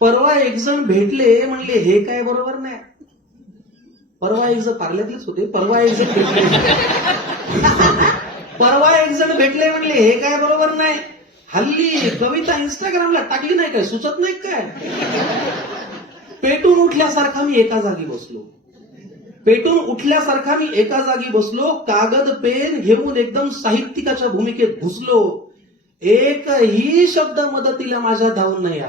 परवा एक जण भेटले, म्हणले हे काय बरोबर नाही. परवा एक जण पार्ल्यातलेच होते. परवा एक जण भेटले म्हणले हे काय बरोबर नाही. हल्ली कविता इंस्टाग्रामला टाकली नाही काय, सुचत नाही काय. पेटून उठल्यासारखा मी एका जागी बसलो. कागद पेन घेऊन एकदम साहित्यिकाच्या भूमिकेत घुसलो. एकही शब्द मदतीला माझ्या धावून नाही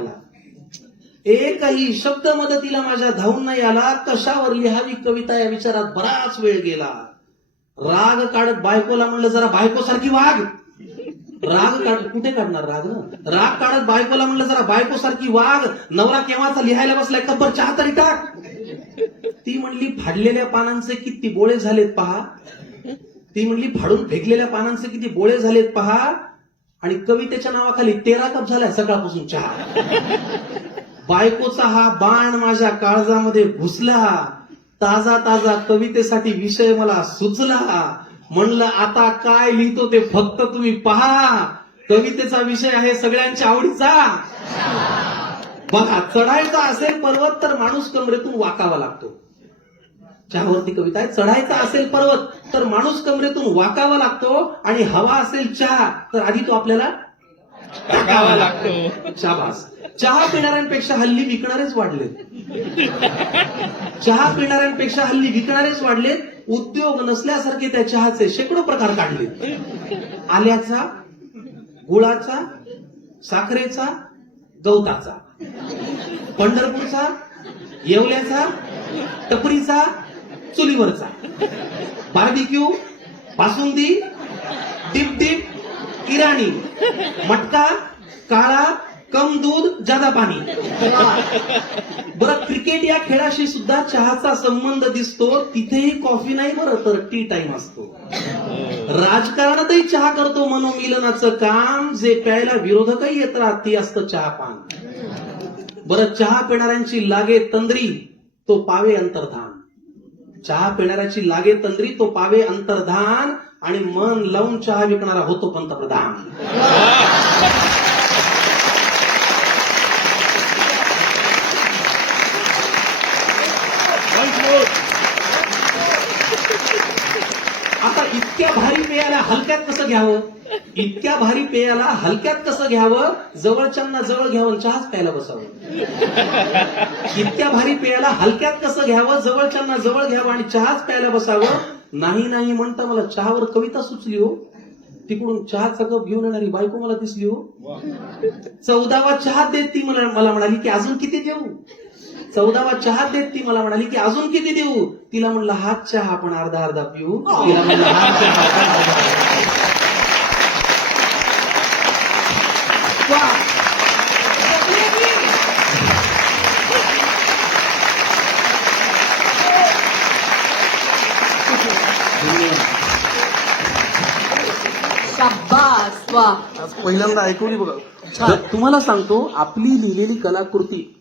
आला. कशावर लिहावी कविता या विचारात बराच वेळ गेला. राग काढत बायकोला म्हणलं जरा बायकोसारखी वाग. कुठे काढणार राग ना. राग काढत बायकोला म्हणलं जरा बायकोसारखी वाग. नवरा केव्हाचा लिहायला बसलाय, कब्बर चहा तरी टाक. ती म्हणली फाडलेल्या पानांचे किती बोळे झालेत पहा. फाडून फेकलेल्या पानांचे किती बोळे झालेत पहा. आणि कवितेच्या नावाखाली 13 कप झाल्या सकाळपासून चहा. बायकोचा हा बाण माझ्या काळजामध्ये घुसला. ताजा कवितेसाठी विषय मला सुचला. म्हणलं आता काय लिहितो ते फक्त तुम्ही पहा. कवितेचा विषय आहे सगळ्यांच्या आवडीचा. बघा, चढायचा असेल पर्वत तर माणूस कमरेतून वाकावा लागतो. चहावरती कविता आहे. चढायचा असेल पर्वत तर माणूस कमरेतून वाकावा लागतो. आणि हवा असेल चहा तर आधी तो आपल्याला टाकावा लागतो. शाबास. चहा पिणाऱ्यांपेक्षा हल्ली विकणारेच वाढलेत. उद्योग नसल्यासारखे त्या चहाचे शेकडो प्रकार काढले. आल्याचा, गुळाचा, साखरेचा, गवताचा, पंढरपूरचा, येवल्याचा, टपरीचा, चुलीवरचा, बार्बिक्यू, बासुंदी, डिप, इराणी, मटका, काळा, कम दूध, जादा पाणी. बरं, क्रिकेट या खेळाशी सुद्धा चहाचा संबंध दिसतो. तिथेही कॉफी नाही बरं तर टी टाइम असतो. राजकारणातही चहा करतो मनोमिलनाचं काम. जे प्यायला विरोधकही येत राहत ती असतं चहापान. बरं, चहा पिणाऱ्यांची लागे तंद्री तो पावे अंतर्धान. आणि मन लावून चहा विकणारा होतो पंतप्रधान. आता इतक्या भारी पेयाला हलक्यात कसं घ्यावं. जवळच्यांना जवळ घ्यावं, चहाच प्यायला बसावं. इतक्या भारी पेयाला हलक्यात कसं घ्यावं, जवळच्यांना जवळ घ्यावं आणि चहाच प्यायला बसावं. नाही म्हणता मला चहावर कविता सुचली हो. तिकडून चहाचा कप घेऊन येणारी बायको मला दिसली हो. 14वा चहा देत ती मला म्हणाली की अजून किती देऊ. 14वा चहा देत ती मला म्हणाली की अजून किती देऊ. तिला म्हणलं हाच चहा आपण अर्धा पिऊ. तिला म्हणलं हाच चहा. शाबास, वा. पहिल्यांदा ऐकून बघा. तुम्हाला सांगतो, आपली लिहिलेली कलाकृती